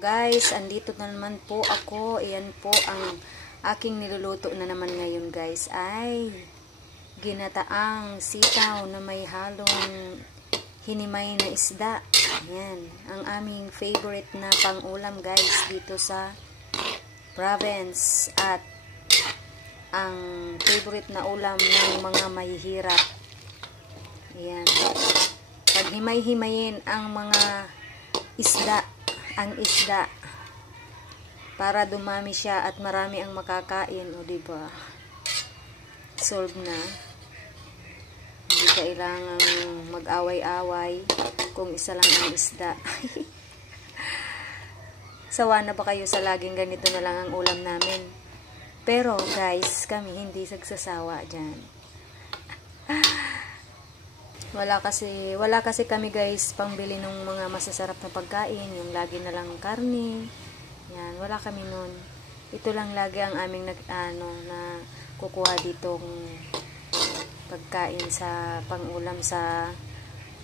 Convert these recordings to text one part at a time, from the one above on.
Guys, andito na naman po ako. Ayan po ang aking niluluto na naman ngayon guys. Ay ginataang sitaw na may halong hinimay na isda. Ayan, ang aming favorite na pang-ulam guys dito sa province. At ang favorite na ulam ng mga mahihirap. Ayan. Pag himay-himayin ang mga isda, para dumami siya at marami ang makakain, o diba? Solve na. Hindi kailangang mag-away-away kung isa lang ang isda. Sawa na ba kayo sa laging ganito na lang ang ulam namin? Pero guys, kami hindi sagsasawa dyan. Wala kasi kami guys pangbili ng mga masasarap na pagkain, yung lagi na lang karne. Yan, wala kami nun. Ito lang lagi ang aming na kukuha ditong pagkain sa pang-ulam sa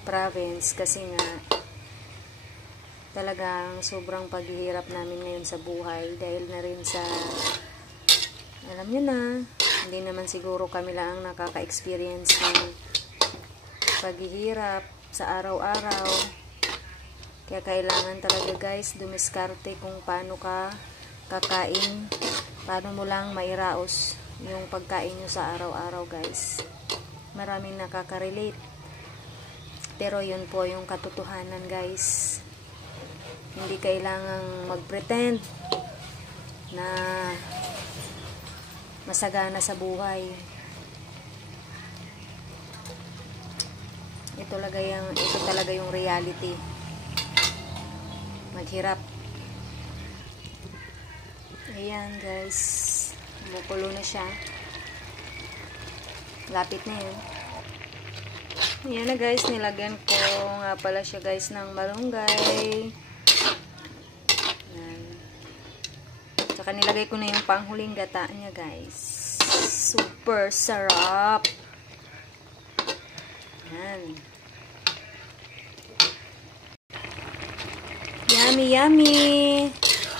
province kasi nga talagang sobrang paghihirap namin ngayon sa buhay dahil na rin sa alam niyo na, hindi naman siguro kami lang nakaka-experience ng paghihirap sa araw-araw. Kaya kailangan talaga guys dumiskarte kung paano ka kakain, paano mo lang mairaos yung pagkain nyo sa araw-araw guys. Maraming nakaka-relate, pero yun po yung katotohanan guys. Hindi kailangang mag-pretend na masagana sa buhay. Ito talaga yung reality. Maghirap. Ayan guys, kumukulo na siya. Lapit na yun. Ayan na guys, nilagyan ko nga pala siya guys ng malunggay. Ayan. Tsaka nilagay ko na yung panghuling gata niya guys. Super sarap. Ayan. Yummy, yummy.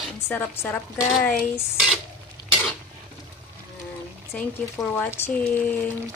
Ang sarap-sarap guys. Thank you for watching.